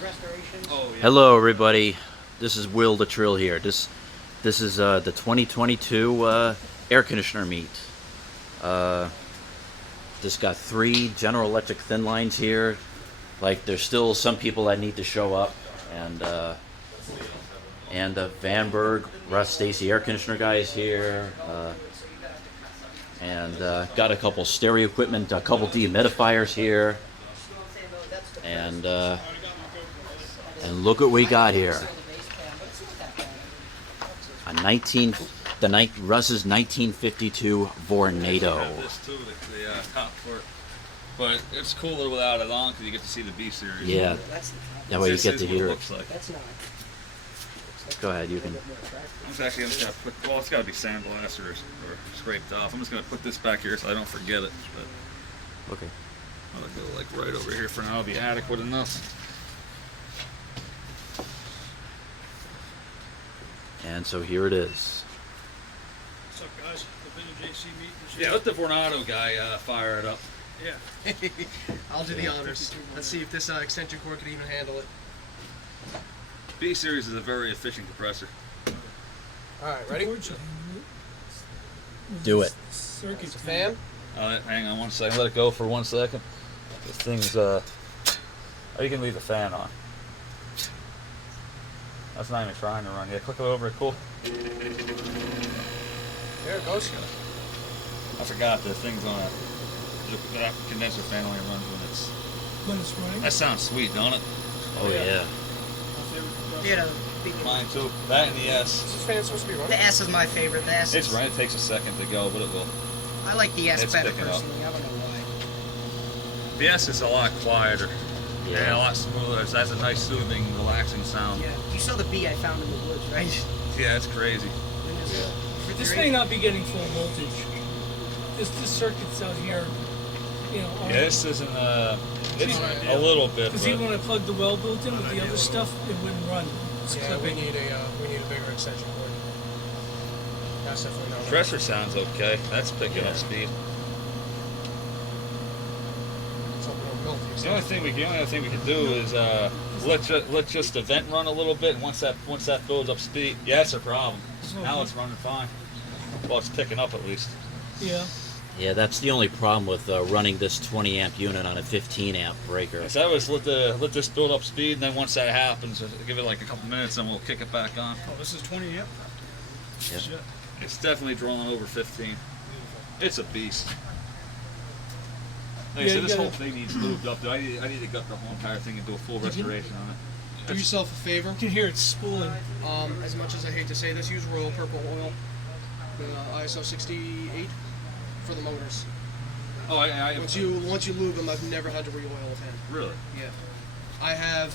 Hello, everybody. This is Will the Trill here. This is the 2022 air conditioner meet. Just got 3 General Electric thin lines here. Like, there's still some people that need to show up, and Vanberg, Russ Stacy air conditioner guys here, and got a couple stereo equipment, a couple dehumidifiers here, and look what we got here. Russ's 1952 Vornado. This too, the top part, but it's cooler without it on because you get to see the B series. Yeah, that way you get to hear it. Looks like. Go ahead, you can. I'm just gonna put. Well, it's got to be sandblasted or scraped off. I'm just gonna put this back here so I don't forget it. But Okay. I'll go like right over here for now. It'll be adequate enough. And so here it is. What's up, guys? The Vintage AC meet. Yeah, let the Vornado guy fire it up. Yeah. I'll do the honors. Let's see if this extension cord can even handle it. B series is a very efficient compressor. All right, ready? Do it. Circuit It's a fan. Hang on one second. Let it go for 1 second. This thing's Oh, you can leave the fan on. That's not even trying to run. Yeah, click it over. Cool. There it goes. I forgot the thing's on a. The condenser fan only runs when it's. running. That sounds sweet, don't it? Oh yeah. Yeah, Mine too. That and the S. is this fan supposed to be running? The S is my favorite. The S. It's right. It takes a second to go, but it will. I like the S It's better picking up. personally. I don't know why. The S is a lot quieter. Yeah. A lot smoother. It has a nice, soothing, relaxing sound. Yeah. You saw the B I found in the woods, right? Yeah, it's crazy. This may not be getting full voltage. This circuit's out here, you know. Yeah, this isn't. It's a little bit. Because even when I plugged the well built in with the other stuff, it wouldn't run. It's Yeah, we clipping. need a bigger extension cord. That's definitely not. Compressor sounds okay. That's picking up speed. So we're built the The only other thing we can do is let just the vent run a little bit. And once that builds up speed, yeah, that's a problem. Now it's running fine. Well, it's picking up at least. Yeah. Yeah, that's the only problem with running this 20 amp unit on a 15 amp breaker. So I always let this build up speed, and then once that happens, give it like a couple minutes, and we'll kick it back on. Oh, this is 20 amp. Yep. Shit. It's definitely drawing over 15. It's a beast. Like I Yeah, said, you this whole gotta- thing needs lubed up. I need to gut the whole entire thing and do a full restoration on it. Do yourself a favor. You can hear it spooling. As much as I hate to say this, use Royal Purple oil, the ISO 68 for the motors. Oh, Once you lube them, I've never had to re-oil a fan. really? Yeah. I have,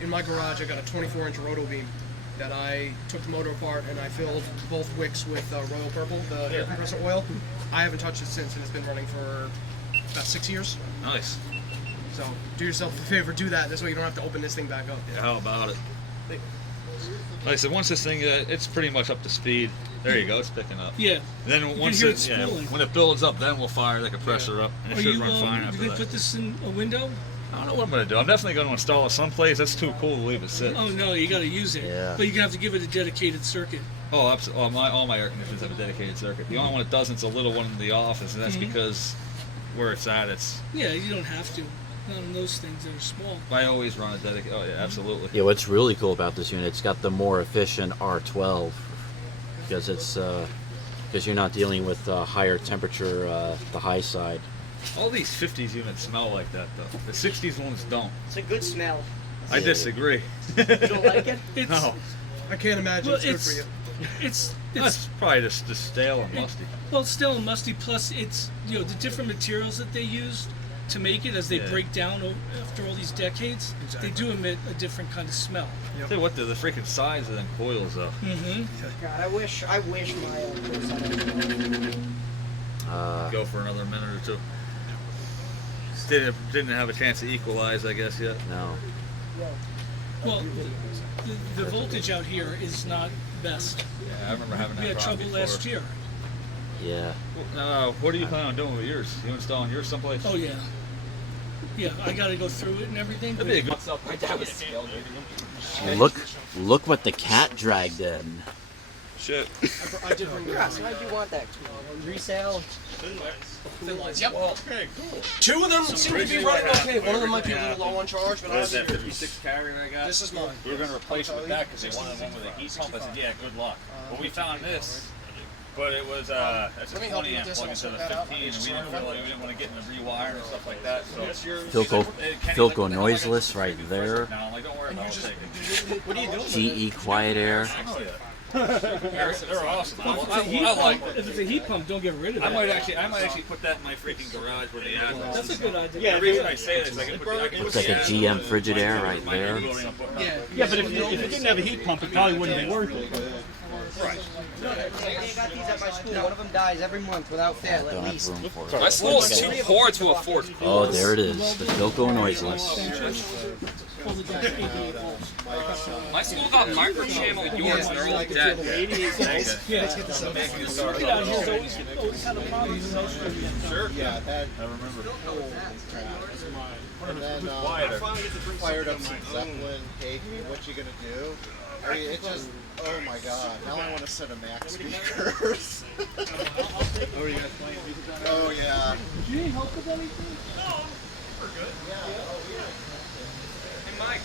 in my garage, I got a 24-inch roto beam that I took the motor apart and I filled both wicks with Royal Purple, the air compressor oil. I haven't touched it since, and it's been running for about 6 years. Nice. So do yourself a favor, do that. This way you don't have to open this thing back up. Yeah, how about it? Like I said, once this thing, it's pretty much up to speed. There you go, it's picking up. Yeah. Then once hear it, it spooling. when it builds up, then we'll fire the compressor up, and it Are should you run fine you after gonna that. put this in a window? I don't know what I'm gonna do. I'm definitely gonna install it someplace. That's too cool to leave it sit. Oh no, you got to use it. Yeah. But you're gonna have to give it a dedicated circuit. Oh, absolutely. All my air conditioners have a dedicated circuit. The only one that doesn't is a little one in the office, and that's because where it's at, it's. Yeah, you don't have to. Not on those things that are small. I always run a dedicated. Oh yeah, absolutely. Yeah, what's really cool about this unit, it's got the more efficient R12 because it's because you're not dealing with higher temperature, the high side. All these 50s units smell like that though. The 60s ones don't. It's a good smell. I disagree. You don't like it? It's, No, I can't imagine Well, it's good for you. It's that's probably just stale and musty. well, it's still musty. Plus, it's the different materials that they used to make it as they Yeah. break down after all these decades. They do emit a different kind of smell. Tell you what, the freaking size of them coils though. Mm-hmm. God, I wish my place had Go for another minute or two. Didn't have a chance to equalize, I guess, yet. No. Well, the voltage out here is not best. Yeah, I remember having that We had problem trouble before. last year. Yeah. What are you planning on doing with yours? You installing yours someplace? Oh yeah. Yeah, I gotta go through it and everything. That'd be a good. My dad was scale giving him. Look what the cat dragged in. Shit. I did bring the Yeah, so how do you want that? Resale? Yep. Okay, cool. Two of them seem to be running okay. One of them might be a little low on charge, but What I is that 56 carrier I got? This is mine. We were going to replace it with that because they wanted one with a heat pump. I said, yeah, good luck. But we found this, but it was that's a Let me help 20 you with amp this, plug I'll instead of set that up. 15, and we didn't feel like we didn't want to get in the rewire and stuff like that. So Philco noiseless right there. No, I'm like, don't worry about it. I'll take it. What are you doing? GE quiet air. They're awesome. If it's a heat I like pump, it. if it's a heat pump, don't get rid of it. I might actually put that in my freaking garage where they have it. That's a good idea. Yeah, the reason I say that is I can put Looks like a GM Frigidaire right there. Yeah, But if it didn't have a heat pump, it probably wouldn't be worth it. Right. They got these at my school. One of them dies every month without fail, at Don't have least. room for it. My school's too poor to afford. Oh, there it is. The Philco noiseless. Pull it down to 88 volts. My school got micro-channel yours and they're all dead. Yeah. Look out here, so always had a problem with those. Sure. Yeah, that, I remember. and then fired up some Zeppelin, hey, what you gonna do? I mean, it just, oh my god, now I want to set a Mac speakers. Oh, you guys playing music down there? Oh yeah. Do you need help with anything? Hey, Mike.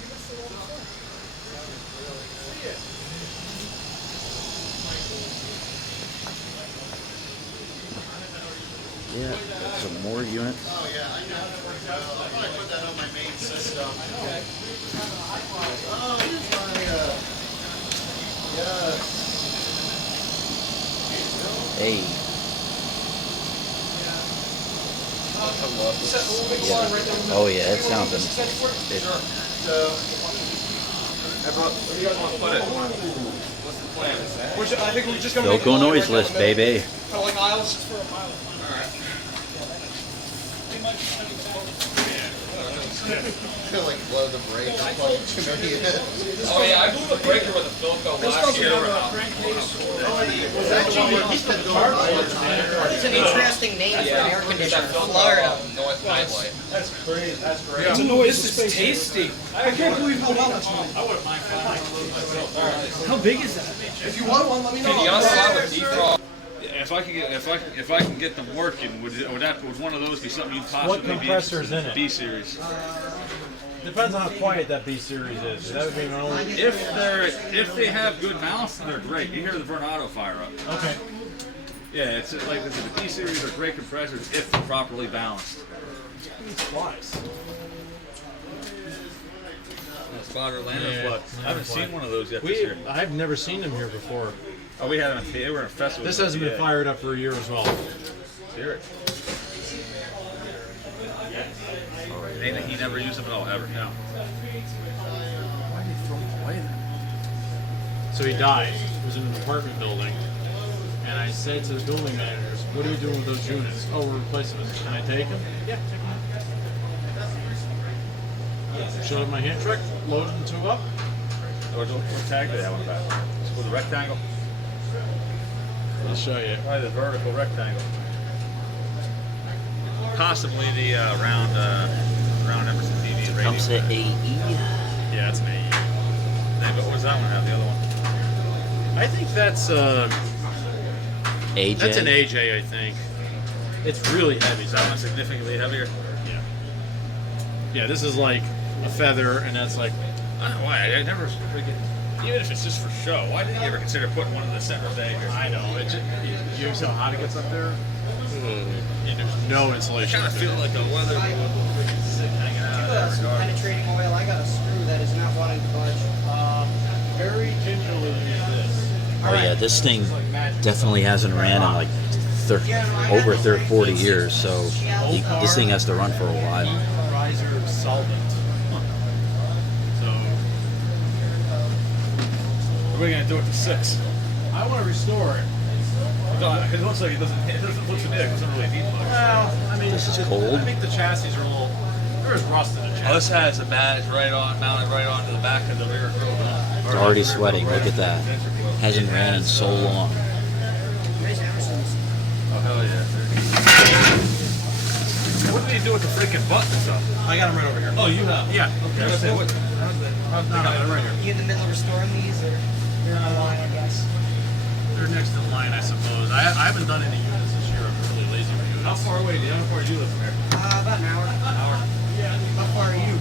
Yeah, some more units. Oh yeah, I know. I'm gonna put that on my main system. Okay. Oh, here's my, yes. Hey. Yeah. Oh yeah, it sounds. It, So, Where do you guys want to put it? What's the plan? I think we're just gonna make Philco it noiseless, baby. kind of like aisles for a pilot. I feel like blow the brake. I'm playing too many. Oh yeah, I blew the breaker with a Philco last year. It's an interesting name for an air conditioner. Florida. North Highway. It's a noise. This is tasty. I can't believe how well that's going. How big is that? If you want one, let me know. The outside with defrost. If I can get them working, would one of those be something you'd possibly What compressor's in it? B series? Depends on how quiet that B series is. That would be my only. If they have good balance, then they're great. You hear the Vernado fire up. Okay. Yeah, it's like the B series are great compressors if they're properly balanced. Flies. Spotter Atlanta, Yeah, but I haven't seen one of those yet this We, year. I've never seen them here before. Oh, we had them. They were in a festival. This hasn't been fired up for a year as well. Hear it. He never used them at all, ever. No. Why did he throw them away then? So he died. He was in an apartment building. And I said to the building managers, what are we doing with those units? Oh, we're replacing them. Can I take them? Yeah, take them. Showed him my hand trick, loaded the two up. What tag did they have on the back? With a rectangle? I'll show you. Probably the vertical rectangle. Possibly the round Emerson TV radio. Comes to AE. Yeah, it's an AE. But what does that one have? The other one? I think that's AJ. that's an AJ, I think. It's really heavy. Is that one significantly heavier? Yeah. Yeah, this is like a feather, and that's like. I don't know why. I never freaking. Even if it's just for show, why did you ever consider putting one in the center of the acre? I know. It just, you know how it gets up there? And there's no I insulation. kind of feel like a weather hanging out of that regard. Penetrating oil. I got a screw that is not wanting to budge. Very gingerly use this. Oh yeah, this thing definitely hasn't ran in like over 40 years, so this thing has to run for a while. Riser solvent. So What are we gonna do it to 6? I want to restore it. Because it looks like it doesn't look to me like it doesn't really need much. Well, I mean, This is cold. I think the chassis are a little. There is rust in the Oh, chassis. this has a badge mounted right onto the back of the rear grill. It's already sweating. Look at that. Hasn't ran in so long. Oh hell yeah! What did he do with the freaking buttons up? I got them right over here. Oh, you have? Yeah. Okay. I was gonna say, what? No, they're right here. You in the middle of restoring these, or you're on a line, I guess? They're next to the line, I suppose. I haven't done any units this year. I'm really lazy with units. How far away, Dan? How far do you live from here? About an hour. How far are you?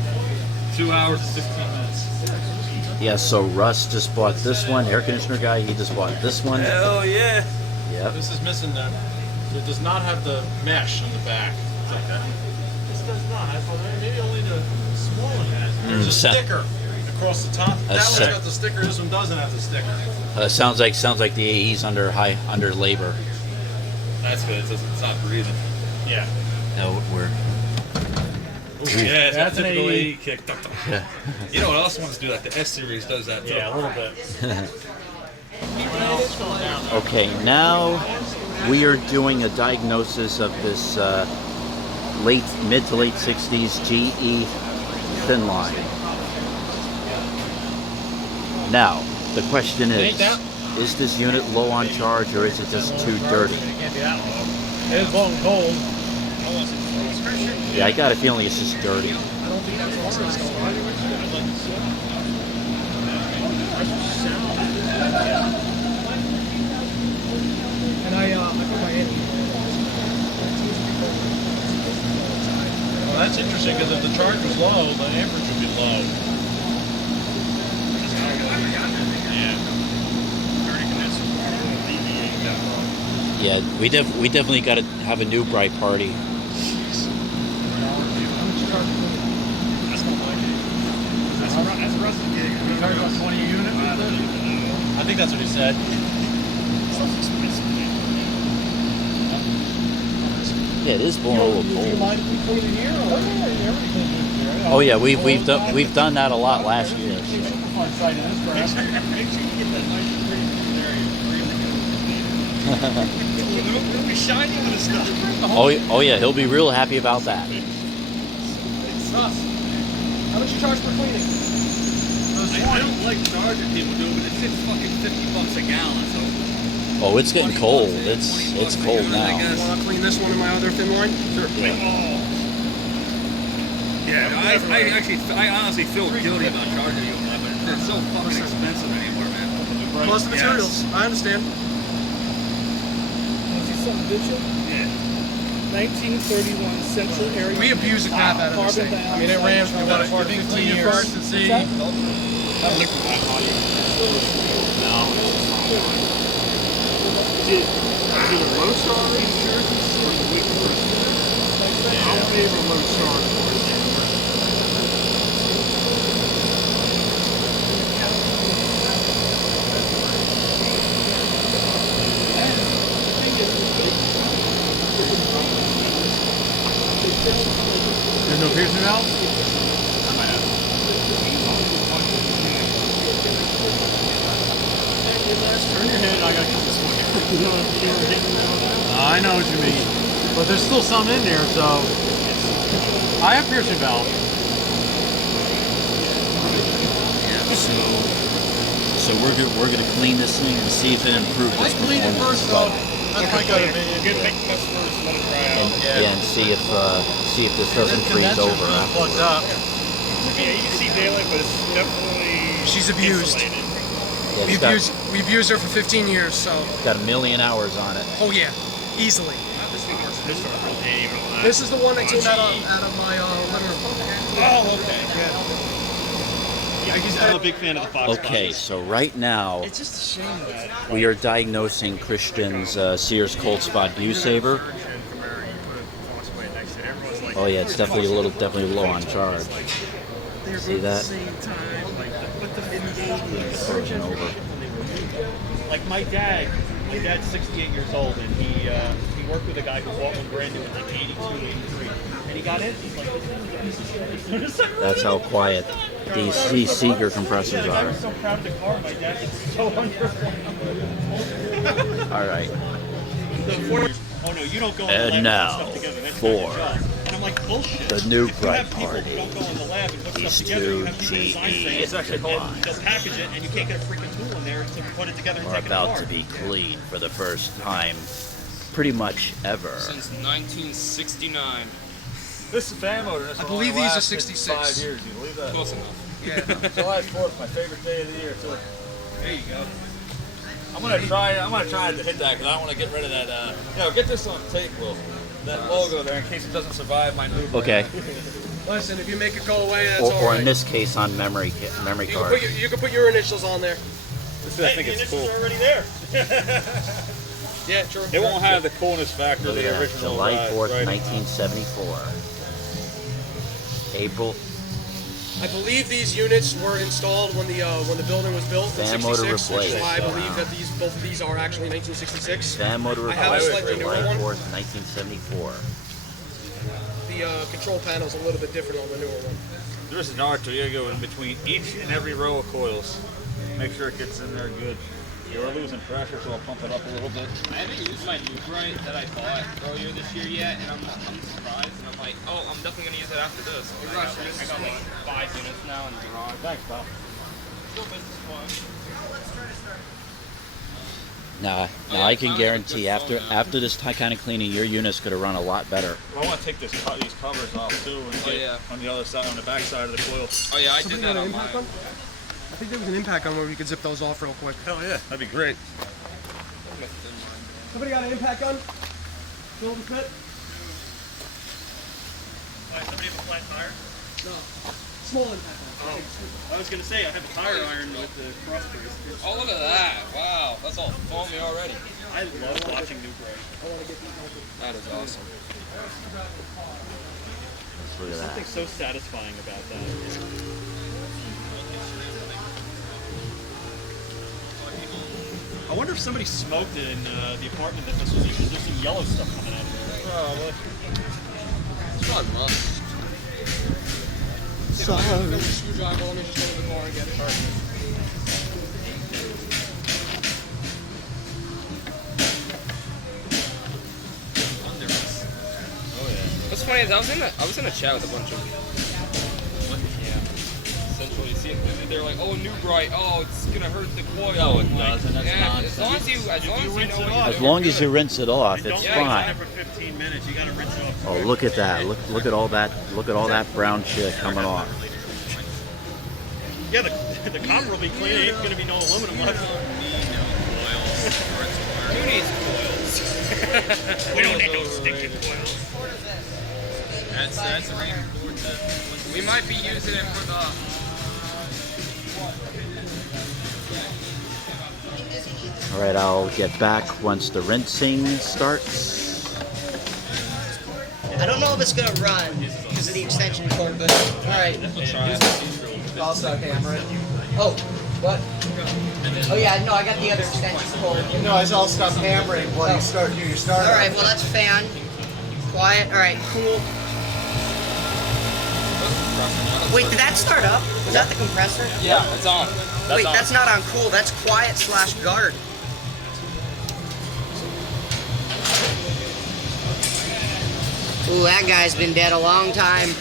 2 hours and 15 minutes. Yeah, so Russ just bought this one, air conditioner guy, he just bought this one. Hell yeah. Yep. This is missing the. It does not have the mesh on the back. It's like that. This does not. Maybe only the small one has. There's a sticker across the top. That one's got the sticker. This one doesn't have the sticker. Sounds like the AE's under labor. That's good. It's not breathing. Yeah. No, we're. Yeah, That's an typical AE. AE kick. You know what else ones do that? The S series does that too. Yeah, a little bit. Okay, now we are doing a diagnosis of this mid to late 60s GE thin line. Now, the question is this unit low on charge or is it just too dirty? It can't be that low. It's low and cold. Yeah, I got a feeling it's just dirty. And I put my hand in. Well, that's interesting because if the charge was low, the amperage would be low. Yeah, we definitely got to have a new bright party. I think that's what he said. Yeah, it is blowing a little cold. mind if we clean it here? Oh yeah, we've done that a lot last year. So. It'll be shiny with this stuff. Oh yeah, he'll be real happy about that. How much you charge for cleaning? I don't like charging people do it, but it's fucking $50 a gallon, so. Oh, it's getting cold. It's cold now. You want to clean this one in my other thin line? Sure. Yeah, I honestly feel guilty about charging you, but it's so fucking expensive anymore, man. Plus the materials. I understand. Want to see something visual? Yeah. 1931 Central Area. We abuse the crap out of this thing. I mean, it ran for about 15 years. And see. That? Is it a low star insurance or the weak first? I'll favor low star for it. There's no piercing valve? Turn your head, I gotta get this one. I know what you mean. But there's still some in there, so I have piercing valve. So we're gonna clean this thing and see if it improves its performance. That's my gut opinion. And see if this doesn't freeze over. Plugged up. Yeah, you can see daylight, but it's definitely She's abused. Yeah, We abused her for 15 years, so. got 1 million hours on it. Oh yeah, easily. this thing works. This one ain't even on that. This is the one that came out of my living room. Oh, okay. I'm a big fan of the Fox. Okay, so right now It's just a shame that. we are diagnosing Christian's Sears Cold Spot View Saver. Oh yeah, it's definitely low on charge. See that? Frozen over. Like my dad's 68 years old, and he worked with a guy who bought one brand new in like 82, 83. And he got in, he's like, this thing is a piece of shit. That's how quiet these Seeger compressors I are. was so proud of the car, my dad is so underwhelmed. All right. Oh no, you don't go in the lab And and now put stuff together. That's for not your job. And I'm like, bullshit. the new If you bright have people who party. don't go in the lab and put These stuff together, you two have people design GE things, and lines they'll package it, and you can't get a freaking tool in there to put it together and are take it about apart. to be cleaned for the first time, pretty much ever. Since 1969. This is fan motor. This I one believe only these are lasted 66. 5 years. You believe that? Close enough. Yeah. July 4th, my favorite day of the year too. There you go. I'm gonna try to hit that because I don't want to get rid of that. Get this on tape, Will. That logo there in case it doesn't survive my new. Okay. Listen, if you make it go away, that's Or, all or right. in this case, on memory you can, card. you can put your initials on there. I think it's cool. already there. Yeah, true. It won't have the coolness factor of Look the at that, original. July 4th, right? 1974. April. I believe these units were installed when the building was built in Fan motor 66, which is replaced. why I believe that both of these are actually 1966. Fan motor I have a replaced, slightly July newer one. 4th, 1974. The control panel is a little bit different on the newer one. There is an art to it. You gotta go in between each and every row of coils. Make sure it gets in there good. You're losing pressure, so I'll pump it up a little bit. I haven't used my new bright that I bought earlier this year yet, and I'm surprised, and I'm like, oh, I'm definitely gonna use it after this. I got like 5 units now in the garage. Thanks, pal. Still business fun. Now I can guarantee after this kind of cleaning, your unit's going to run a lot better. Well, I want to take these covers off too and get on the other side, on the back side of the coil. Oh yeah, I did Somebody that got on an mine. impact gun? I think there was an impact gun where we could zip those off real quick. Hell yeah, that'd be great. Somebody got an impact gun? Fill the pit? Somebody have a flat tire? No. Small impact gun. Oh, I was gonna say I have a tire iron with the cross brace. Oh, look at that. Wow, that's all foamy already. I love watching new bright. That is awesome. Look at that. Something so satisfying about that. I wonder if somebody smoked in the apartment that this was in, because there's some yellow stuff coming out of it. It's probably must. Sorry. Screwdriver, let me just go to the car and get it. What's funny is I was in a chat with a bunch of essentially see they're like, oh, new bright, oh, it's gonna hurt the coil. No, it doesn't. That's Yeah, nonsense. as long as you know what you're doing. As long as you rinse it off, it's Don't fine. it for 15 minutes. You gotta rinse it off. Oh, look at that! Look at all that! Look at all that brown shit coming off. Yeah, the copper will be clean. It ain't gonna be no aluminum left. Who needs coils? We don't need no stinking coils. That's the rain board that we might be using it for the. All right, I'll get back once the rinsing starts. I don't know if it's gonna run because of the extension cord, but all right. I'll start hammering. Oh, what? Oh yeah, no, I got the other extension cord. No, I'll stop hammering while you start do your start. All right, well that's fan. Quiet. All right, cool. Wait, did that start up? Was that the compressor? Yeah, it's on. Wait, that's not on cool. That's quiet/guard. Ooh, that guy's been dead a long time.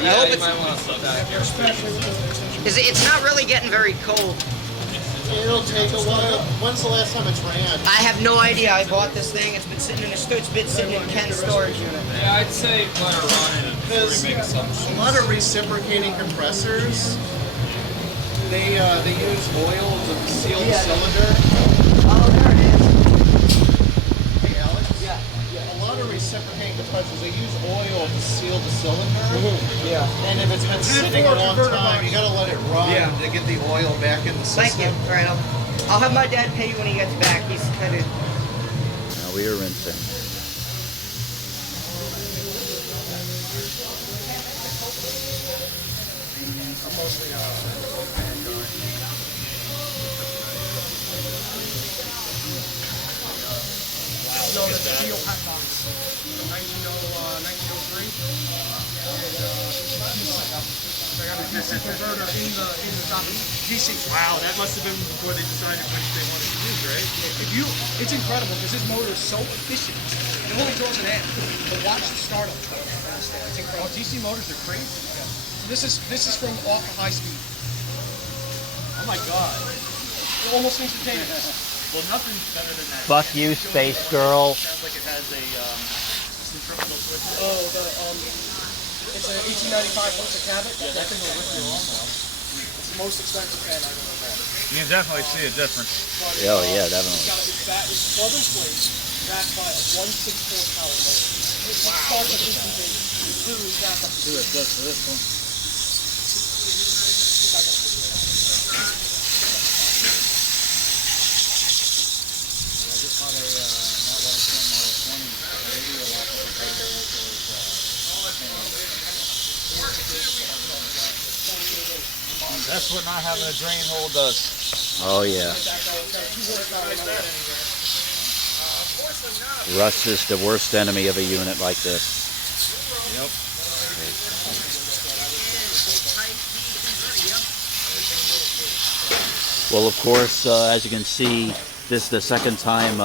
I hope You it's, might want to put that here. it's not really getting very cold. It'll take a while. When's the last time it's ran? I have no idea. I bought this thing. It's been sitting in Ken's storage unit. Yeah, I'd say let her run it before we make A assumptions. lot of reciprocating compressors, they use oil to seal the cylinder. Oh, there it is. Hey, Alex? Yeah. A lot of reciprocating compressors, they use oil to seal the cylinder. Yeah. And if it's been sitting a long time, you gotta let it run to get the oil back in the Thank system. you. All right, I'll have my dad pay you when he gets back. He's kind of. Now we are rinsing. No, that's a steel hat box from 1903. I got a DC converter in the top. DC. Wow, that must have been before they decided which they wanted to use, right? It's incredible because this motor is so efficient. It only draws an amp. But watch the startup. It's incredible. DC motors are crazy. So this is from off the high speed. Oh my god. Almost instantaneous. Well, nothing's better than that. Fuck you, Space Girl. Sounds like it has a centrifugal switch. Oh, it's a 1895 Hunter cabinet. Yeah, that thing will rip your arm off. It's the most expensive fan I've ever bought. You can definitely see a difference. Oh yeah, definitely. It's 12-inch blades, backed by a 1/6 horsepower motor. It starts at 50 days. It's literally backed up to Do it just for this one. That's what not having a drain hole does. Oh yeah. Rust is the worst enemy of a unit like this. Yep. Well, of course, as you can see, this is the second time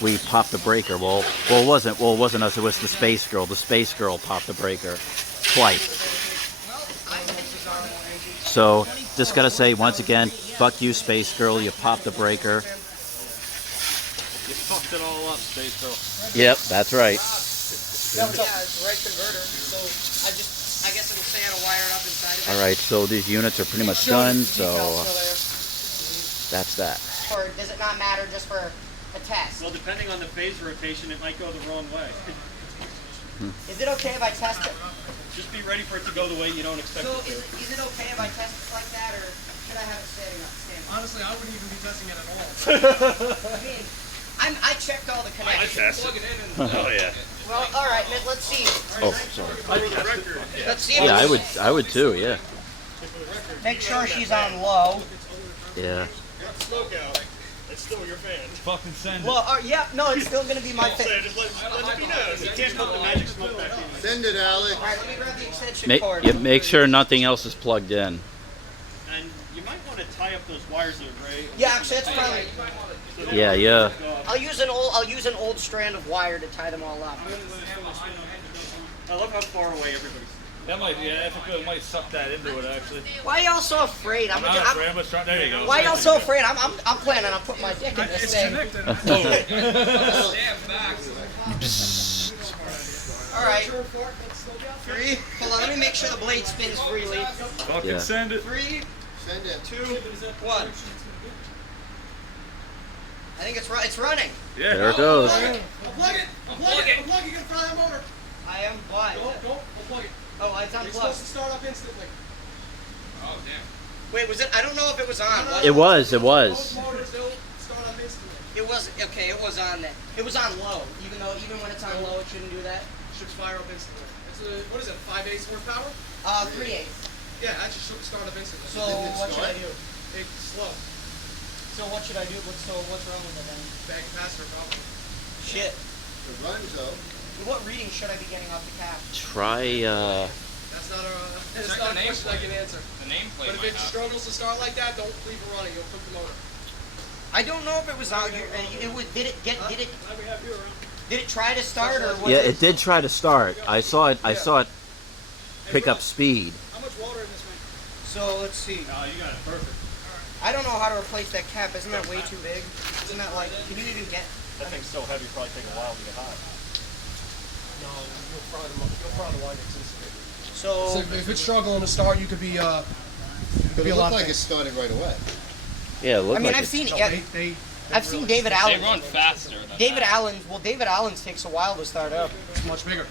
we popped the breaker. Well, it wasn't us. It was the Space Girl. The Space Girl popped the breaker twice. So, just gotta say once again, fuck you, Space Girl. You popped the breaker. You fucked it all up, Space Girl. Yep, that's right. Yeah, it's a right converter. So I guess it'll say how to wire it up inside of it. All right, so these units are pretty much done. So that's that. Or does it not matter just for a test? Well, depending on the phase rotation, it might go the wrong way. Is it okay if I test it? Just be ready for it to go the way you don't expect So it to. is it okay if I test it like that, or should I have it standing up? Honestly, I wouldn't even be testing it at all. I mean, I checked all the connections. Plug it in and oh yeah. Well, all right, let's see. Oh, sorry. Let's see. Yeah, I would too. Yeah. Make sure she's on low. Yeah. Smoke out. It's still your fan. Fucking send it. Well, yeah, no, it's still gonna be my So thing. just let it be known. You can't put the magic smoke back in. Send it, Alex. All right, let me grab the extension cord. Make sure nothing else is plugged in. And you might want to tie up those wires there, Ray. Yeah, actually, that's probably. Yeah, yeah. I'll use an old strand of wire to tie them all up. I love how far away everybody's. That might be, yeah, it might suck that into it actually. Why y'all so afraid? I'm not afraid, I'm just trying, there you go. Why y'all so afraid? I'm planning on putting my dick in this thing. All right. 3. Hold on, let me make sure the blade spins freely. Fucking send it. 3, Send it. 2, 1. I think it's running. Yeah. There it goes. Unplug it! Unplug it! You're gonna fry that motor. I am. Why? Don't unplug it. Oh, it's It's supposed unplugged. to start up instantly. Oh, damn. Wait, was it? I don't know if it was on. It was. Both motors don't start up instantly. It was okay. It was on there. It was on low. Even when it's on low, it shouldn't do that. It should fire up instantly. It's a, what is it, 5/8 horsepower? 3/8. Yeah, that should start up instantly. So what should I do? It's slow. So what should I do? What's wrong with it then? Bad capacitor problem. Shit. It runs though. What reading should I be getting off the cap? Try. That's not a question I can answer. The nameplate But if might it have. struggles to start like that, don't leave it running. You'll cook the motor. I don't know if it was on. Did it try to start or? Was Yeah, it did try to start. I saw it pick up speed. How much water in this thing? So let's see. Oh, you got it perfect. I don't know how to replace that cap. Isn't that way too big? Isn't that like? Can you even get? That thing's so heavy, it'll probably take a while to get hot. No, you'll fry the wire instantly. So If it's struggling to start, you could be But be it a lot looked like thicker. it started right away. Yeah, it looked I mean, like I've it. seen. No, Yeah, they I've seen David They Allen. run faster than David that. Allen's. Well, David Allen's takes a while to start up. It's much bigger.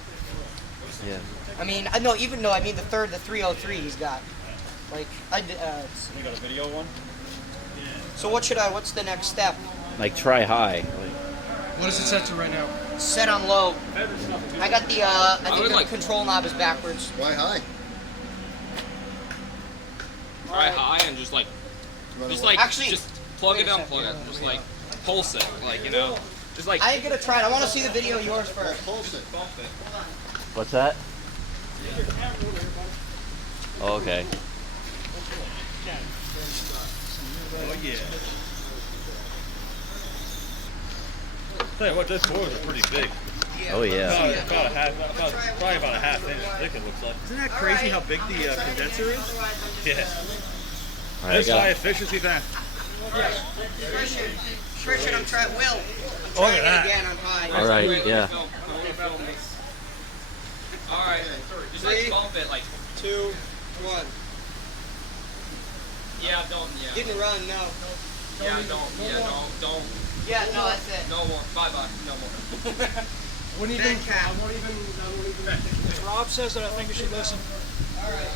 Yeah. I mean, I know even though I mean the 303 he's got. Like I did. You got a video one? So what's the next step? Like try high. What is it set to right now? Set on low. I got the I think would the like- control knob is backwards. Why high? Try high and just like Actually, just plug wait it a in, second. plug it, just like pulse it, like you know, just like I ain't gonna try it. I want to see the video of yours first. Pulse it. bump it. What's that? Oh, okay. Oh yeah. Tell you what, those boards are pretty big. Oh yeah. Probably about a half inch thick it looks like. Isn't that crazy how big the condenser is? Yeah. All right, I That's high got. efficiency then. Sure. Christian, I'm trying. Will. I'm Look trying at that. it again on high. All right, yeah. Alright, just like bump it, like 2, 1. yeah, don't, yeah. Didn't run, no. Yeah, don't. Yeah, no, that's it. No more. Bye bye. No more. Wouldn't even. I won't even. Rob says that I think you should listen. All right.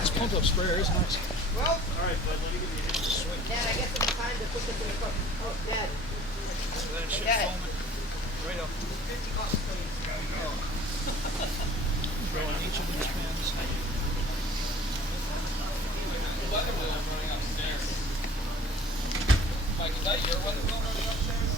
This pump up sprayer is nice. Well. All right, bud. Let me give you a hand. Dad, I guess it's time to put this in the cup. Oh, Dad. That shit Dad. foaming. Right up. $50, please. Throw in each of these pans. Weather balloon running upstairs. Mike, is that your weather balloon running upstairs?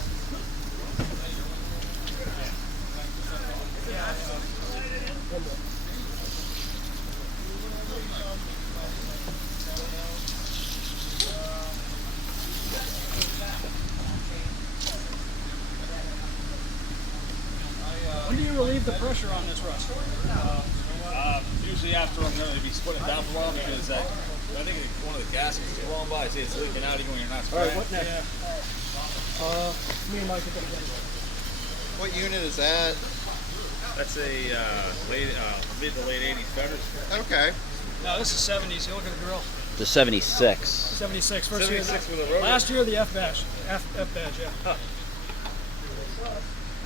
When do you relieve the pressure on this, Russ? Usually after I'm going to be splitting down for a while because I think one of the gaskets is blowing by. See, it's leaking out even when you're not All right, spraying. what next? Me and Mike are going to get What unit is that? That's a mid to late 80s Feathers. Okay. No, this is 70s. You look at the grill. The 76. 76. First 76 year. with a rotor. Last year, the F badge. F badge, yeah. Huh.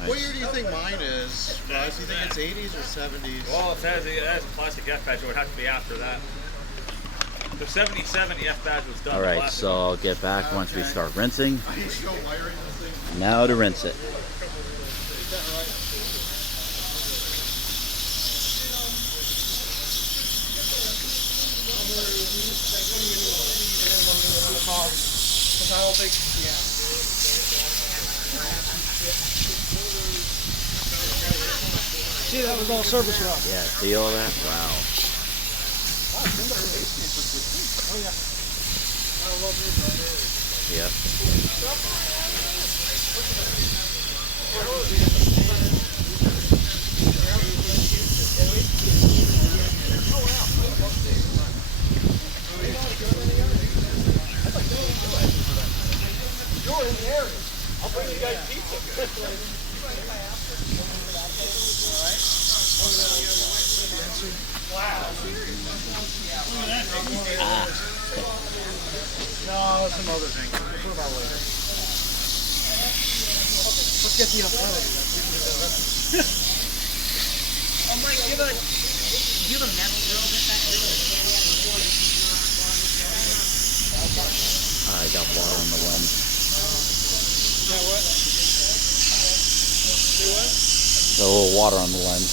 What year do you think mine is, Russ? You think it's 80s or 70s? Well, it has a plastic F badge, so it would have to be after that. The 77, the F badge was done. All the right, plastic so I'll get back once we start rinsing. I need to go wiring this thing. Now to rinse it. Because I don't think. Yeah. See, that was all service rock. Yeah, see all that? Wow. Oh, yeah. Yep. I'll bring you guys pizza. No, some other thing. We'll put it on later. Let's get the athletic. Oh, Mike, do you have a metal drill back there? I got water on the lens. Yeah, what? Do what? A little water on the lens.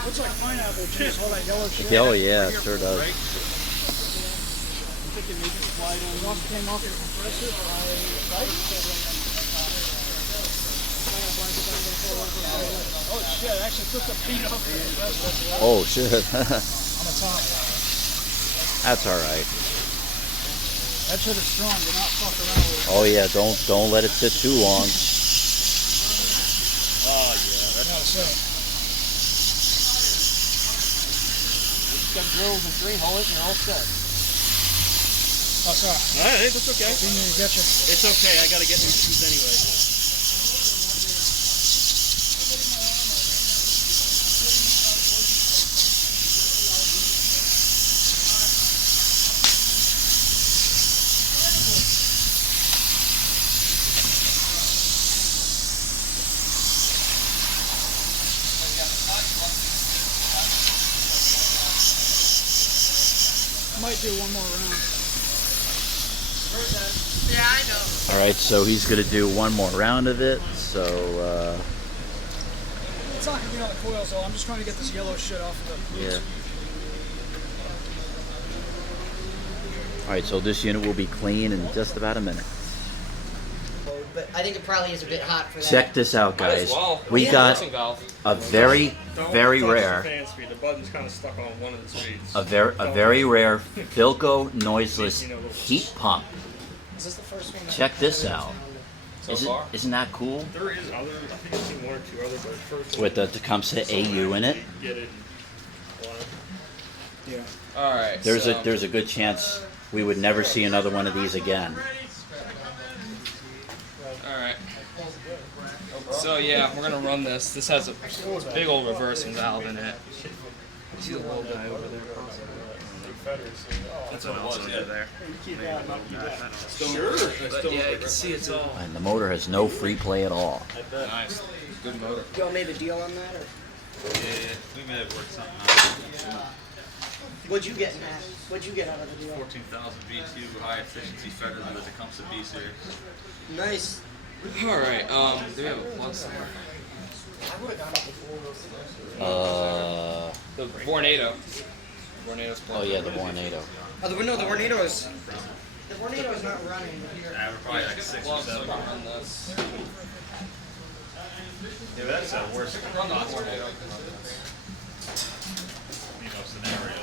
Looks like pineapple juice, all that yellow shit. Oh yeah, it sure does. I'm thinking maybe slide on. Rough came off your compressor. Oh shit, I actually took the feet off the compressor. Oh shit. On the top. That's all right. That shit is strong. Do not fuck around with it. Oh yeah, don't let it sit too long. Oh, yeah. That's not a set. Got drills and 3-hole it and you're all set. Oh, sorry. All right, that's okay. Didn't mean to get you. It's okay. I got to get new shoes anyway. Might do one more round. Yeah, I know. All right, so he's gonna do one more round of it. So It's not gonna be on the coils though. I'm just trying to get this yellow shit off of the yeah. boots. All right, so this unit will be clean in just about a minute. But I think it probably is a bit hot for that. Check this out, Might as guys. well. We Yeah. got Mixing valve. a very rare. Fan speed. The button's kind of stuck on one of the speeds. A very rare Philco noiseless heat pump. Is this the first one? Check this out. So far. Isn't that cool? There is other. I think I've seen one or two other, but first With the Tecumseh AU in it. Get it. Yeah. All right. There's so, a good chance we would never see another one of these again. All right. So yeah, we're gonna run this. This has a big old reversing valve in it. See the little guy over there? That's what it was under there. Sure. But yeah, you can see it's all And the motor has no free play at all. nice. Good motor. Y'all made a deal on that, or Yeah, we may have worked something out. what'd you get in that? What'd you get out of the deal? 14,000 BTU, high efficiency fetters as it comes to B series. Nice. All right. Do we have a plug somewhere? The Vornado. Vornado's plug. Oh yeah, the Vornado. Oh, the Vornado is not running. Yeah, we're probably like 6 or Plug, so 7. we can run this. Yeah, that's a worse Run the Vornado. scenario.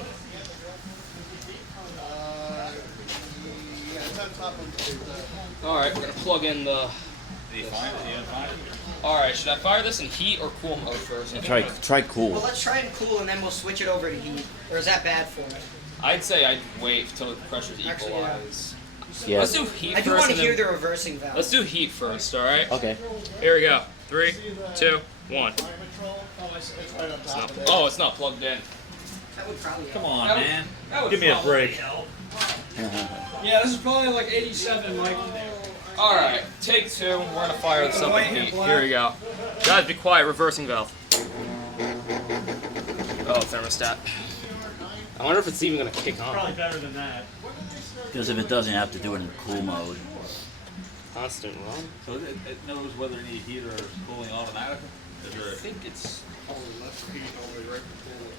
Yeah, it's on top of All right, we're gonna plug in the. Did you find it? You didn't find it? All right, should I fire this in heat or cool mode first? Try Well, cool. let's try and cool, and then we'll switch it over to heat. Or is that bad for it? I'd say I'd wait till the pressure's Actually, equalized. Yeah. Let's do heat I do first. want to and hear then- the reversing valve. Let's do heat first. All right. Okay. Here we go. 3, 2, 1. it's right on It's top not, of it. oh, it's not plugged in. That would probably Come help. on, That would- man. that would Give me a probably break. help. Yeah, this is probably like 87, Mike. All right, take 2. We're gonna fire this up in heat. Here we go. Guys, be quiet. Reversing valve. Oh, thermostat. I wonder if it's even gonna kick on. Probably better than that. Because if it doesn't, you have to do it in cool mode. Constant run. So it knows whether it needs heat or cooling automatically? Is there I think it's.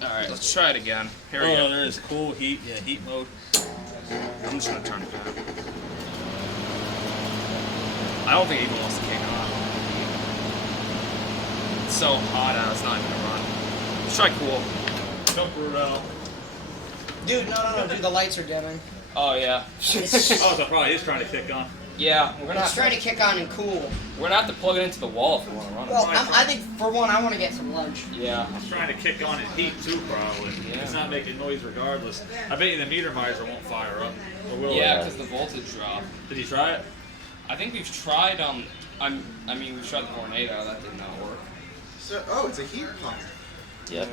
All right, let's try it again. Here we oh, go. there is cool, heat, yeah, heat mode. I'm just gonna turn it down. I don't think it even wants to kick on. It's so hot out, it's not even gonna run. Let's try cool. Dude, no, dude, the lights are dimming. Oh yeah. Oh, so probably is trying to kick on. Yeah, we're gonna It's have trying to, to kick on and cool. we're gonna have to plug it into the wall if we want to run it. Well, I think for one, I want to get some lunch. Yeah. It's trying to kick on in heat too, probably. Yeah. It's not making noise regardless. I bet you the meter miser won't fire up. Or will Yeah, it? because the voltage drop. Did you try it? I think we've tried we've tried the Vornado, that did not work. So, oh, it's a heat pump. Yep.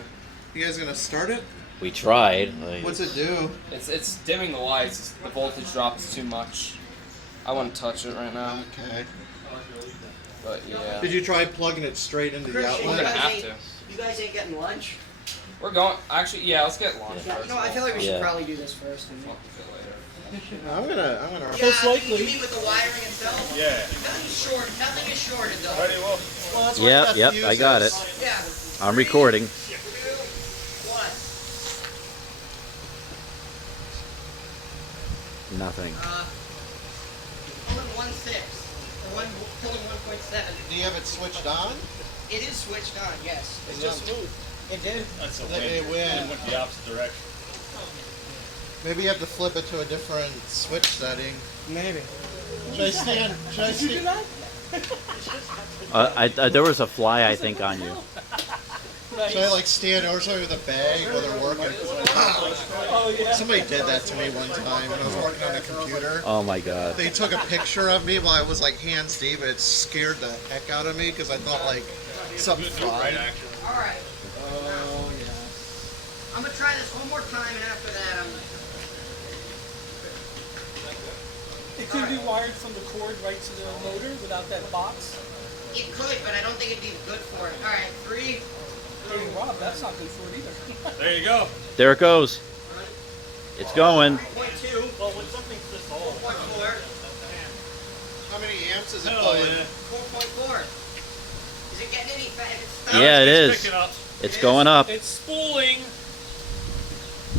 You guys gonna start it? We tried. Like, What's it do? It's dimming the lights. The voltage drop is too much. I wouldn't touch it right now, Okay. but yeah. Did you try plugging it straight into the Christian, We're outlet? gonna have to. You guys ain't getting lunch? We're going. Actually, yeah. Let's get lunch Yeah, first. you know, I feel like we should Yeah. probably do this first. And Fuck with it later. I'm gonna. yeah, you mean with the wiring itself? Yeah. Nothing is shorted though. Ready, Will? Well, that's what Yep, that yep, fuse I got is. it. Yeah. I'm recording. 2, 1. Nothing. Pulling 1.6 or pulling 1.7. Do you have it switched on? It is switched on. Yes. It just moved. It did. That's a They win. win. It went the opposite direction. Maybe you have to flip it to a different switch setting. Maybe. Should I stand? Should I stand? There was a fly, I think, on you. Should I like stand over somebody with a bag while they're working? Oh, yeah. Somebody did that to me one time when I was working on a computer. Oh my god. They took a picture of me while I was like hands deep, and it scared the heck out of me because I thought like something fried. All right. Oh yeah. I'm gonna try this one more time, and after that, It could be wired from the cord right to the motor without that box. it could, but I don't think it'd be good for it. All right, 3. Hey, Rob, that's not good for it either. There you go. There it goes. It's going. 3.2. Well, when something's this old, 4.4. How many amps is it Oh, pulling? yeah. 4.4. Is it getting any faster? Yeah, it is. Pick it up. It's going up. It's spooling.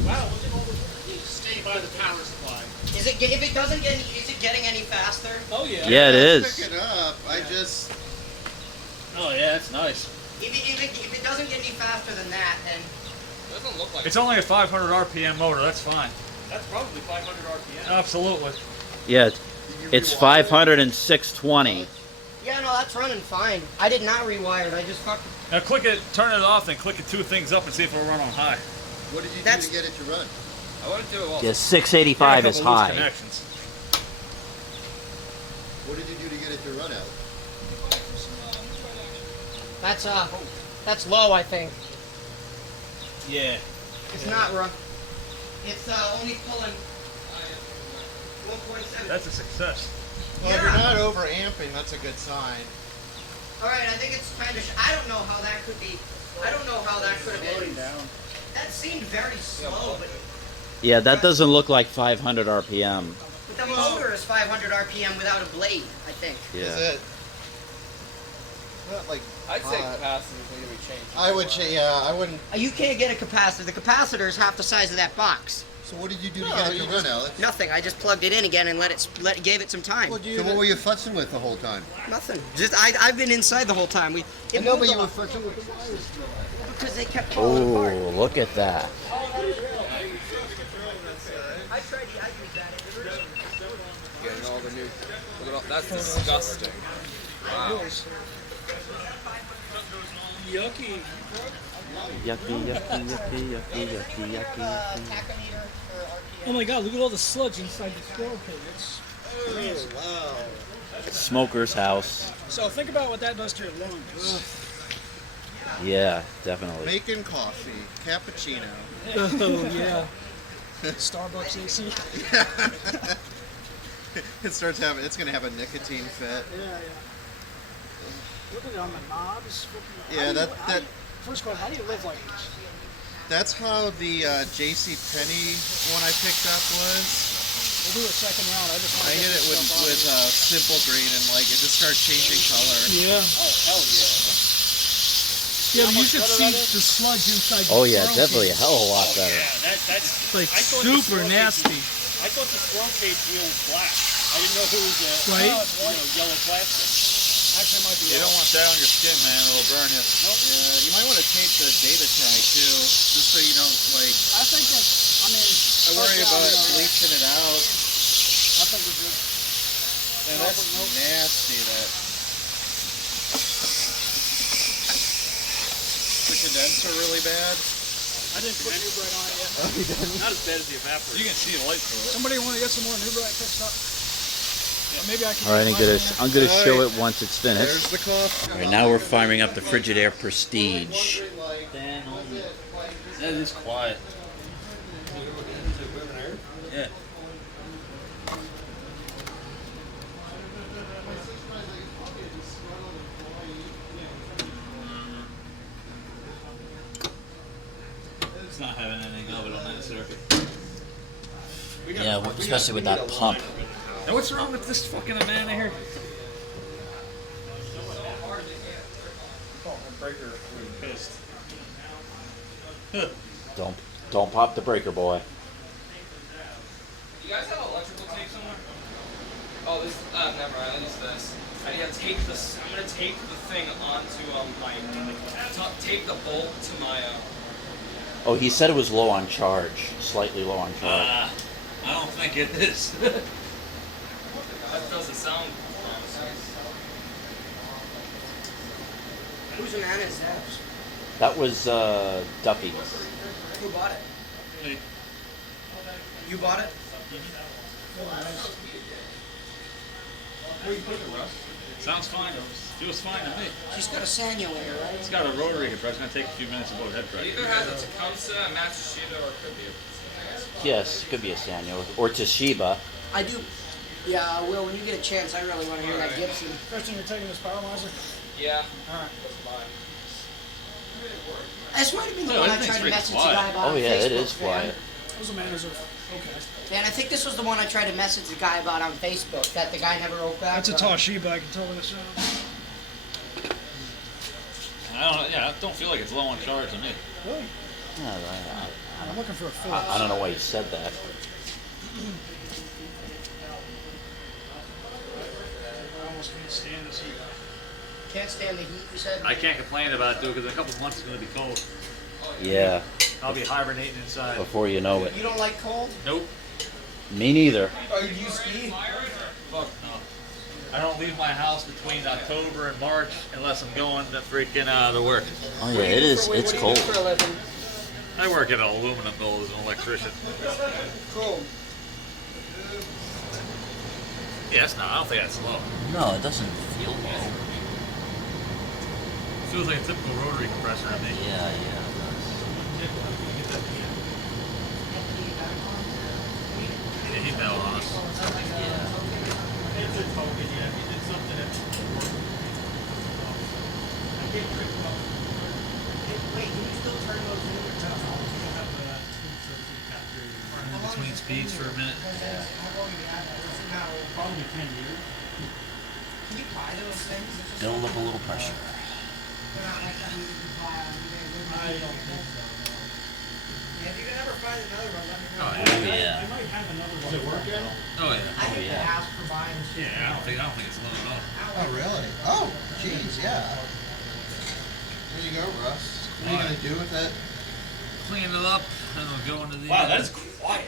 wow, look at all the stay by the power supply. Is it? If it doesn't get, is it getting any faster? Oh, yeah. Yeah, it is. Pick it up. I just. Oh, yeah, that's nice. If it doesn't get any faster than that, then Doesn't look like. It's only a 500 RPM motor. That's fine. That's probably 500 RPM. Absolutely. Yeah, it's 500 and 620. yeah, no, that's running fine. I did not rewire it. I just fucking. Now click it, turn it off, then click the two things up and see if it'll run on high. What did you do That's- to get it to run? I want to do it well. Yeah, 685 is high. Connections. What did you do to get it to run out? That's low, I think. Yeah. It's not rough. It's only pulling 1.7. That's a success. Well, if you're not over amping, that's a good sign. All right, I think it's kind of. I don't know how that could be. I don't know how that could have been. That seemed very slow, but Yeah, that doesn't look like 500 RPM. the motor is 500 RPM without a blade, I think. Is Yeah. it? Not like. I'd say hot. capacitors need to be changed. I would say, yeah, I wouldn't. You can't get a capacitor. The capacitor is half the size of that box. So what did you do to get it to run, Alex? Nothing. I just plugged it in again and gave it some time. So what were you fussing with the whole time? Nothing. Just I've been inside the whole time. I know, but you were fussing with the wires. because they kept falling apart. Oh, look at that. I tried. I used that. Getting all the new. Look at all, that's disgusting. Wow. Yucky. Yucky, yucky, yucky, yucky, yucky, yucky. Oh my god, look at all the sludge inside the squirrel cage. It's crazy. Smoker's house. So think about what that does to your lungs. Yeah, definitely. Making coffee, cappuccino. Oh yeah. Starbucks AC. It starts having. It's gonna have a nicotine fit. Yeah. Look at on the knobs. Yeah, that. First question, how do you live like this? That's how the J.C. Penney one I picked up was. We'll do a second round. I just want I to hit it with simple green and like it just started changing color. Yeah. Oh hell yeah. Yeah, but you should see the sludge inside. Oh the yeah, squirrel definitely a cage. hell of a lot better. Yeah, that's It's like I thought the super squirrel nasty. I thought the squirrel cage wheel was black. I didn't know who was Right? yellow plastic. Actually, it might be. You don't want that on your skin, man. It'll burn you. Yeah, you might want to tape the data tag too, just so you don't like. I think that. I mean. I worry about bleaching it out. I think we're good. Man, that's nasty. That. The condenser really bad. I didn't put new bright on it yet. Oh, you didn't? Not as bad as the evaporator. You can see the light through it. Somebody want to get some more new bright fixed up? Or maybe I can. All right, I'm gonna show it once it's There's finished. the coffee. All right, now we're firing up the Frigidaire Prestige. That is quiet. Yeah. It's not having anything of it on that circuit. Yeah, especially with that pump. Now what's wrong with this fucking man here? Don't pop the breaker, boy. You guys have electrical tape somewhere? Oh, this. Never mind. I use this. I gotta tape this. I'm gonna tape the thing onto tape the bolt to my. Oh, he said it was low on charge, slightly low on charge. I don't think it is. That doesn't sound promising. Whose man is that? That was Duffy. Who bought it? Me. You bought it? Sounds fine. Feels fine to me. She's got a Sanyo in her, right? It's got a rotary compressor. It's gonna take a few minutes to blow head pressure. Either has a Tecumseh, a Matsushita, or it could be a. Yes, it could be a Sanyo or Toshiba. I do. Yeah, Will, when you get a chance, I really want to hear that Gibson. Christian, you're taking this power miser? Yeah. Alright. This might have been the No, one I everything's tried to pretty message the quiet. guy about Oh on yeah, Facebook. it is Dan. quiet. Those are manners of. Okay. Dan, I think this was the one I tried to message the guy about on Facebook that the guy never wrote back. That's a about. Toshiba, I can tell what it sounds. I don't feel like it's low on charge to me. Really? No, I'm looking for a full. I don't know why you said that. I almost can't stand this heat. Can't stand the heat, you said? I can't complain about it, though, because in a couple of months it's gonna be cold. Yeah, I'll be hibernating inside. before you know it. You don't like cold? Nope. Me neither. Oh, you ski? Fuck no. I don't leave my house between October and March unless I'm going to freaking to work. Oh yeah, it is. It's cold. For a living? I work at an aluminum mill as an electrician. Cool. Yeah, that's not. I don't think that's low. No, it doesn't feel low. Feels like a typical rotary compressor to me. Yeah, it does. Yeah, he fell on us. Yeah. It's a token, yeah. He did something that Wait, can you still turn those in? Between speeds for a minute. probably 10 years. Can you buy those things? Build up a little pressure. They're not like that you can buy on eBay. I don't think so. If you can ever find another one, let me know. Oh, Oh, yeah. I might have another one. Does it work yet? Oh yeah. I can yeah. ask for buying shit. Yeah, I don't think it's low at all. Oh, really? Oh, jeez, yeah. There you go, Russ. What are you gonna do with it? Clean it up, and I'll go into the. Wow, that's quiet.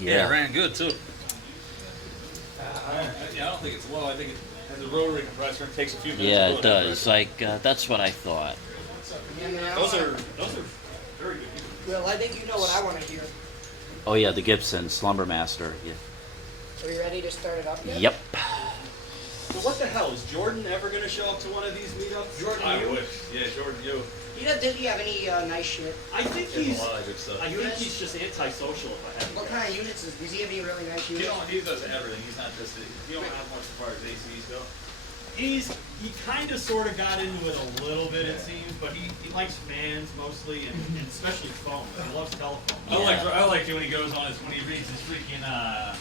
Yeah. It ran good too. I don't think it's low. I think it has a rotary compressor and takes a few minutes. Yeah, to it blow that does. pressure. Like, that's what I thought. Those are very good. Well, I think you know what I want to hear. Oh, yeah, the Gibson Slumbermaster. Yeah. Are we ready to start it up yet? Yep. So what the hell? Is Jordan ever going to show up to one of these meetups? Jordan, I you? wish. Yeah, Jordan, you. Did he have any nice shit? I think He he's. has a lot of good stuff. I think he's just antisocial. If I had to What guess. kind of units does he have? Any really nice He units? does everything. He's not just. He don't have much as far as ACs go. He kind of sort of got into it a little bit, it seems, but he likes fans mostly, and especially phones. He loves telephones. I like it when he goes on when he reads his freaking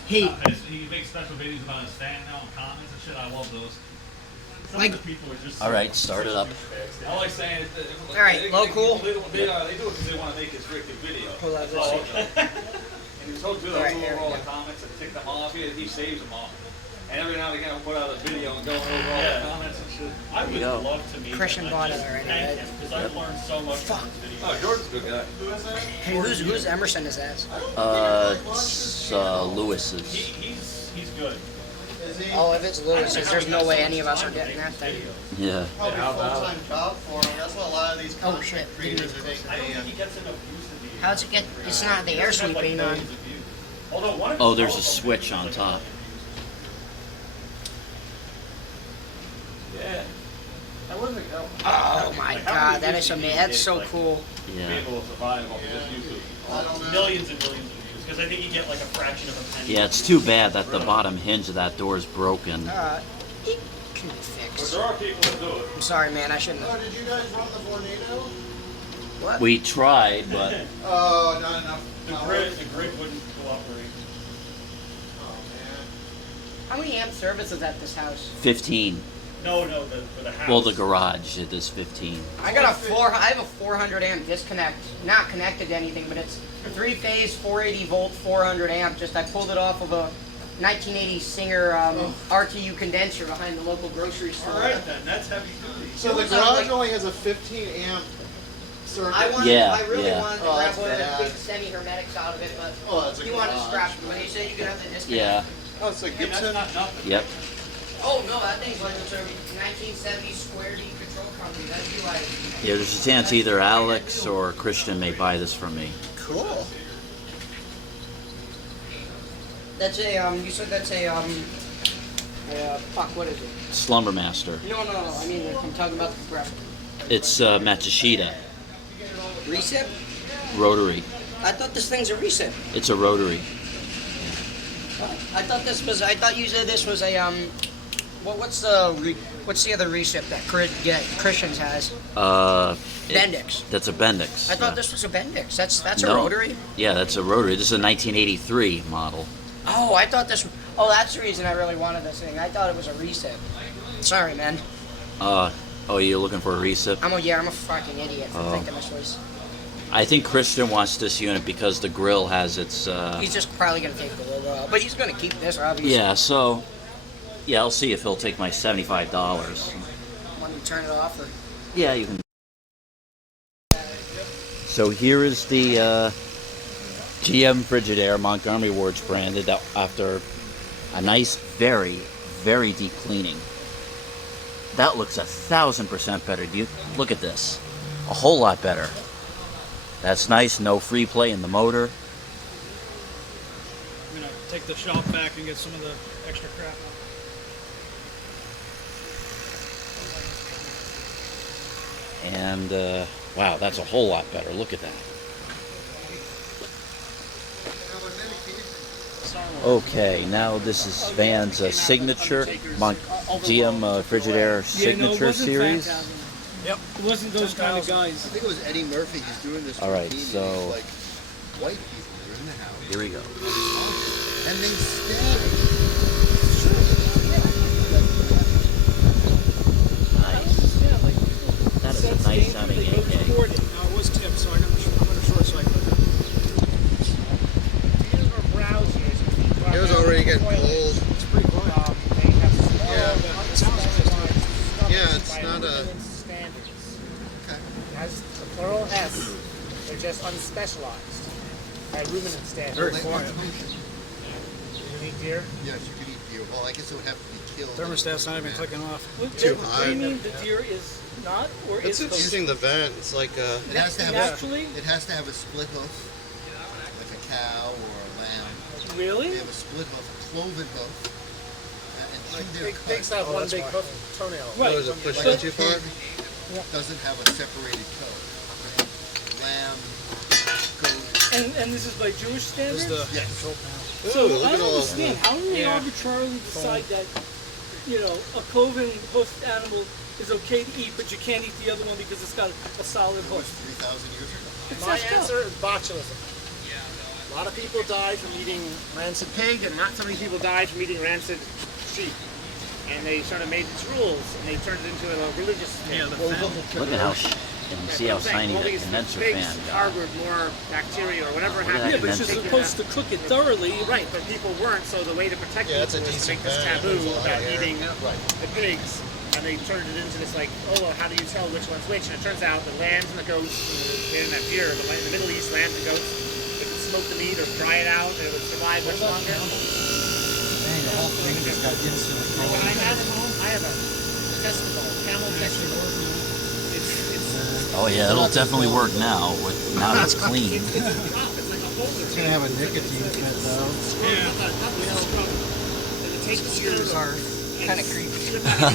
Hey. he makes special videos about his fan mail and comments and shit. I love those. Some Like- of the people are just. All right, start it up. I like saying it. All right, low cool. They do it because they want to make his freaking video. Pull out That's all. this. And he's so good. All right, I'll go here over all we the go. comments and tick them off. He saves them all. And every now and again, I'll put out a video and go over all the comments and shit. I would go. love to meet Christian him. bought I it just already, thank right? him because I've learned so much from his videos. Oh, Jordan's a good guy. Hey, who's Emerson is that? It's Lewis's. He's good. Is he? Oh, if it's Lewis's, there's no way any of us are getting that thing. Yeah. Probably how about full-time job for him. That's what a lot of these Oh, content shit. creators are making. I don't think he gets enough views to be. How's it get? It's not the air sweeping on. Although one of Oh, his there's a telephones switch is on like top. Yeah. I wasn't. Oh my god, that is amazing. That's so cool. Yeah. People will survive off of just YouTube. I don't know. millions and millions of views because I think you get like a fraction of a penny. Yeah, it's too bad that the bottom hinge of that door is broken. It can be But fixed. there are people that do it. I'm sorry, man. I shouldn't Oh, have. did you guys run the tornado? What? We tried, but Oh, not enough. The grid wouldn't cooperate. Oh man. How many amp services at this house? 15. No, for the house. Well, the garage, it is 15. I have a 400 amp disconnect, not connected to anything, but it's 3-phase, 480 volt, 400 amp. Just I pulled it off of a 1980 Singer RTU condenser behind the local grocery store. All right then, that's heavy duty. So the garage only has a 15 amp circuit. I really Yeah. wanted to Oh, grab that's one of the bad. quick semi-hermetics out of it, but Oh, that's a he wanted to garage. scrap it. When he said you could have the disconnect. Yeah. Oh, it's a And that's Gibson. not nothing. Yep. Oh no, that thing's like it's a 1970 Square D control company. That'd be like Yeah, there's a chance either Alex or Christian may buy this from me. cool. That's a you said that's a fuck, what is it? Slumbermaster. No. I mean, I'm talking about the compressor. It's Matsushita. Recip? Rotary. I thought this thing's a recip. It's a rotary. I thought you said this was a what's the other recip that Christians has? Bendix. That's a Bendix. I thought this was a Bendix. That's a No. rotary. Yeah, that's a rotary. This is a 1983 model. Oh, I thought this. Oh, that's the reason I really wanted this thing. I thought it was a recip. Sorry, man. Oh, you're looking for a recip? I'm a fucking idiot for Oh. thinking this was. I think Christian wants this unit because the grill has its. He's just probably gonna take the logo out, but he's gonna keep this, obviously. Yeah, so. Yeah, I'll see if he'll take my $75. Want me to turn it off or? Yeah, you can. So here is the GM Frigidaire Montgomery Wards branded after a nice, very, very deep cleaning. That looks 1,000% better. You look at this, a whole lot better. That's nice. No free play in the motor. I'm gonna take the shop back and get some of the extra crap out. And wow, that's a whole lot better. Look at that. Okay, now this is Van's signature GM Frigidaire signature series. Yep. It wasn't those kind of guys. I think it was Eddie Murphy. He's doing this. All right, routine, so and he's like, white people are in the house. Here we go. And they stab. Nice. That is a nice sounding AK. Now it was tipped, so I'm gonna short cycle it. These are browsers. It was already getting cold. It's pretty quiet. They have small, Yeah. unspecialized Yeah, it's by not a- luminance standards. Okay. It has the plural S. They're just unspecialized by luminance standards. Very quiet. You need deer? Yes, you can eat deer. Well, I guess it would have to be killed. Thermostat's not even clicking off. Too What high. do you mean the deer is not, or It's is interesting, the vent. It's like It has to have naturally? it has to have a split hoof, like a cow or a lamb. Really? They have a split hoof, a cloven hoof, and through their Pigs cut. have one big hoof toenail. Right. is it pushing Like it a too far? pig doesn't have a separated coat. Lamb, goat. And this is by Jewish standards? Yes. So Ooh, look I at don't all understand. How do they arbitrarily decide that, a cloven hoofed animal is okay to eat, but you can't eat the other one because it's got a solid It was hoof? 3,000 years ago. It's My messed up. answer is botulism. A lot of people died from eating rancid pig, and not so many people died from eating rancid sheep. And they sort of made these rules, and they turned it into a religious thing. Look at how and see how shiny All that these condenser pigs fan got. harbored more bacteria or whatever Look at happened. that Yeah, but you're condenser. supposed to cook it thoroughly. Right, but people weren't, so the way to protect Yeah, it's a people was to decent make this fan. taboo There's a lot about of air. eating the pigs, and they turned it into this like, oh, well, how do you tell which one's which? And it turns out the lambs and the goats, they didn't have fear, but in the Middle East, lambs and goats, they could smoke the meat or dry it out, and it would survive much longer. Dang, the whole thing just got instantly cold. What I have at home, I have a testicle, camel testicle. Oh yeah, it'll definitely work now. Now it's clean. It's gonna have a nicotine fit though. The textures are kind of creepy.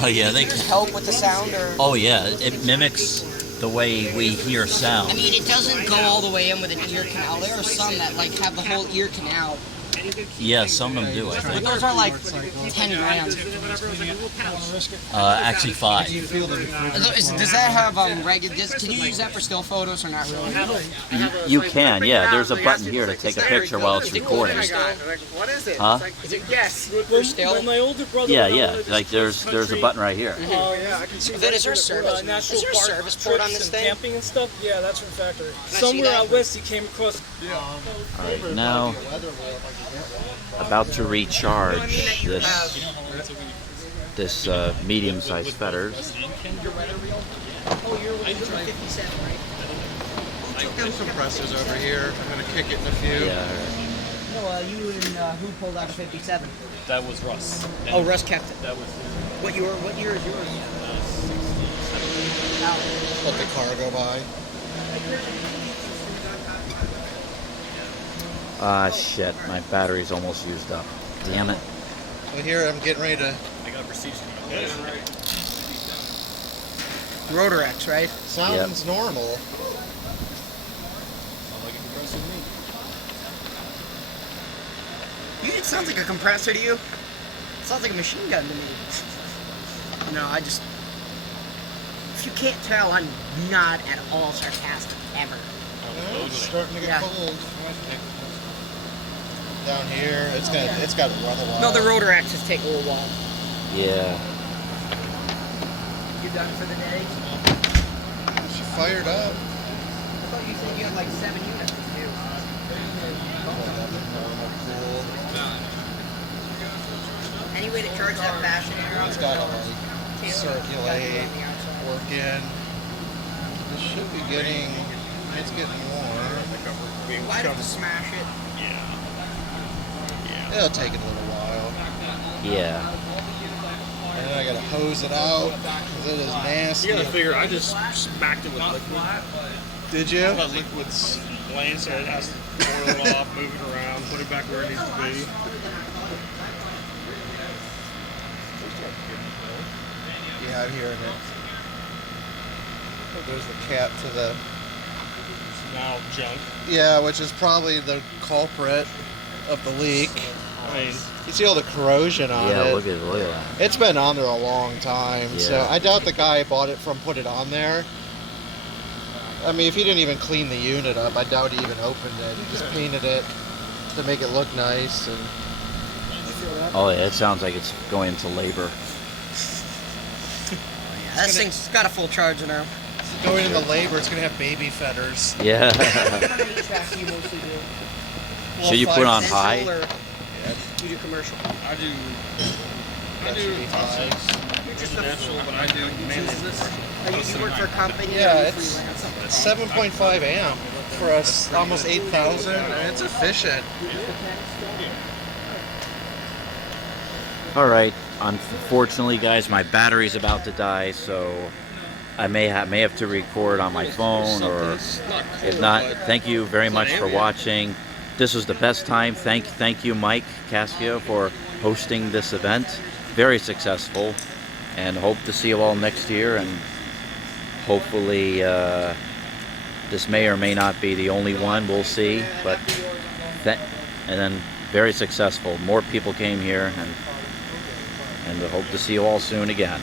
Oh yeah, they can. Help with the sound, or Oh yeah, it mimics the way we hear sound. I mean, it doesn't go all the way in with an ear canal. There are some that like have the whole ear canal, Yeah, some of them do. I but think. those are like 10 grand. Actually 5. Does that have regular? Can you use that for still photos or not really? You can, yeah. There's a button here to take a picture while it's recording. What is it? Huh? Is it yes? When my older brother Yeah, went yeah. on this Like there's a country, button right here. Oh yeah, I can see. Is there a service? National Is there a park service port on trips this and thing? camping and stuff. Yeah, that's from factory. I see Somewhere that? out west, he came across. All right, now about to recharge this medium-sized fetters. Oh, you're 57, right? There's compressors over here. I'm gonna kick it in a few. Yeah. No, you and who pulled out a 57? That was Russ. Oh, Russ kept it. That was What year is yours? Let the car go by. Ah, shit. My battery's almost used up. Damn it. Well, here I'm getting ready to. I got a procedure. Rotor X, right? Sounds normal. It sounds like a compressor to you. It sounds like a machine gun to me. No, I just. If you can't tell, I'm not at all sarcastic ever. It's starting to get Yeah. cold. Down here, it's got to run a while. No, the rotor axes take a little while. Yeah. You done for the day? She fired up. I thought you said you had like 7 units to do. Any way to charge that fashion arrow? It's got to circulate, working. This should be getting. It's getting warm. Why don't you smash it? It'll take it a little while. Yeah. And then I gotta hose it out because it is nasty. You gotta figure, I just smacked it with liquid. Did you? That liquid's laying, so it has to boil it off, move it around, put it back where it needs to be. Yeah, I'm hearing it. There's the cap to the... Now junk. Yeah, which is probably the culprit of the leak. I mean, you see all the corrosion on it. Yeah, look at that. It's been on there a long time, Yeah. so I doubt the guy bought it from put it on there. I mean, if he didn't even clean the unit up, I doubt he even opened it. He just painted it to make it look nice. And Oh yeah, it sounds like it's going into labor. This thing's got a full charge now. going into labor, it's going to have baby feathers. Yeah. What kind of HVAC do you mostly do? Should you put on high? Or you do commercial? I do residential, but I do mainly commercial. You work for a company? Yeah, or you it's freelance? 7.5 amp for us, almost 8,000, and it's efficient. All right. Unfortunately, guys, my battery's about to die, so I may have to record on my phone, or if not, thank you very much for watching. This was the best time. Thank you, Mike Cascio, for hosting this event. Very successful, and hope to see you all next year. And hopefully, this may or may not be the only one. We'll see. But and then very successful. More people came here, and I hope to see you all soon again.